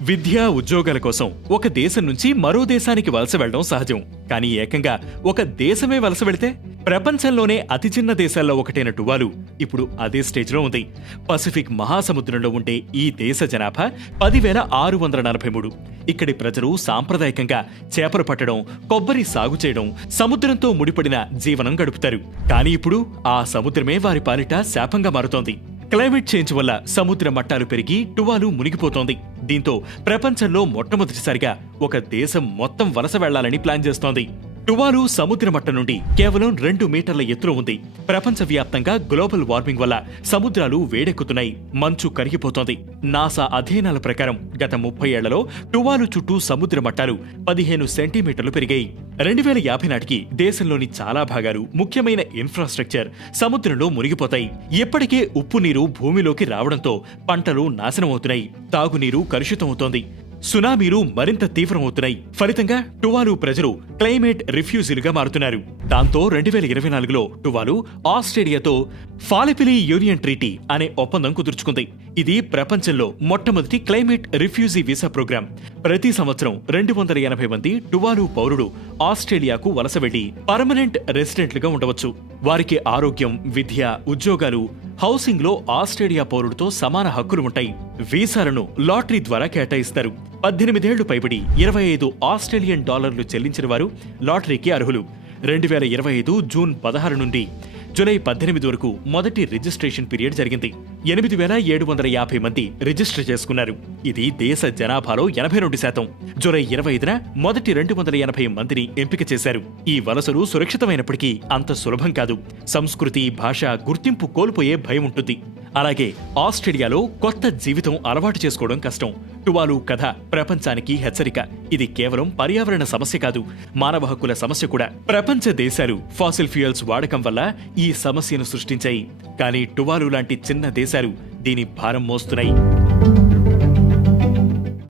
విద్య ఉద్యోగాల కోసం ఒక దేశం నుంచి మరో దేశానికి వలస వెళ్లడం సహజం. కానీ ఏకంగా ఒక దేశమే వలస వెళితే ప్రపంచంలోనే అతి చిన్న దేశాల్లో ఒకటైన టువాలు ఇప్పుడు అదే స్టేజ్లో ఉంది. పసిఫిక్ మహాసముద్రంలో ఉండే ఈ దేశ జనాభా 10,643. ఇక్కడి ప్రజలు సాంప్రదాయకంగా చేపలు పట్టడం, కొబ్బరి సాగు చేయడం, సముద్రంతో ముడిపడిన జీవనం గడుపుతారు. కానీ ఇప్పుడు ఆ సముద్రమే వారి పాలిట శాపంగా మారుతోంది. క్లైమేట్ చేంజ్ వల్ల సముద్ర మట్టాలు పెరిగి టువాలు మునిగిపోతోంది. దీంతో ప్రపంచంలో మొట్టమొదటిసారిగా ఒక దేశం మొత్తం వలస వెళ్లాలని ప్లాన్ చేస్తోంది. టువాలు సముద్ర మట్టం నుండి కేవలం 2 మీటర్ల ఎత్తులో ఉంది. ప్రపంచవ్యాప్తంగా గ్లోబల్ వార్మింగ్ వల్ల సముద్రాలు వేడెక్కుతున్నాయి, మంచు కరిగిపోతోంది. నాసా అధ్యయనాల ప్రకారం గత 30 ఏళ్లలో టువాలు చుట్టూ సముద్ర మట్టాలు 15 సెంటీమీటర్లు పెరిగాయి. 2050 నాటికి దేశంలోని చాలా భాగాలు, ముఖ్యమైన ఇన్ఫ్రాస్ట్రక్చర్ సముద్రంలో మునిగిపోతాయి. ఇప్పటికే ఉప్పు నీరు భూమిలోకి రావడంతో పంటలు నాశనమవుతున్నాయి, తాగునీరు కలుషితమవుతోంది, సునామీలు మరింత తీవ్రమవుతున్నాయి. ఫలితంగా టువాలు ప్రజలు క్లైమేట్ రిఫ్యూజీలుగా మారుతున్నారు. దాంతో 2024లో టువాలు ఆస్ట్రేలియాతో ఫాలిపిలి యూనియన్ ట్రీటీ అనే ఒప్పందం కుదుర్చుకుంది. ఇది ప్రపంచంలో మొట్టమొదటి క్లైమేట్ రిఫ్యూజీ వీసా ప్రోగ్రాం. ప్రతి సంవత్సరం 280 మంది టువాలు పౌరులు ఆస్ట్రేలియాకు వలస వెళ్లి పర్మనెంట్ రెసిడెంట్లుగా ఉండవచ్చు. వారికి ఆరోగ్యం, విద్య, ఉద్యోగాలు, హౌసింగ్ లో ఆస్ట్రేలియా పౌరుడితో సమాన హక్కులు ఉంటాయి. వీసాలను లాటరీ ద్వారా కేటాయిస్తారు. 18 ఏళ్లు పైబడి 25 ఆస్ట్రేలియన్ డాలర్లు చెల్లించిన వారు లాటరీకి అర్హులు. 2025 జూన్ 16 నుండి జూలై 18 వరకు మొదటి రిజిస్ట్రేషన్ పీరియడ్ జరిగింది. 8,750 మంది రిజిస్టర్ చేసుకున్నారు. ఇది దేశ జనాభాలో 82%. జూలై 25న మొదటి 280 మందిని ఎంపిక చేశారు. ఈ వలసలు సురక్షితమైనప్పటికీ అంత సులభం కాదు. సంస్కృతి, భాష, గుర్తింపు కోల్పోయే భయం ఉంటుంది. అలాగే ఆస్ట్రేలియాలో కొత్త జీవితం అలవాటు చేసుకోవడం కష్టం. టువాలు కథ ప్రపంచానికి హెచ్చరిక. ఇది కేవలం పర్యావరణ సమస్య కాదు, మానవ హక్కుల సమస్య కూడా. ప్రపంచ దేశాలు ఫాసిల్ ఫ్యూయల్స్ వాడకం వల్ల ఈ సమస్యను సృష్టించాయి. కానీ టువాలు లాంటి చిన్న దేశాలు దీని భారం మోస్తున్నాయి.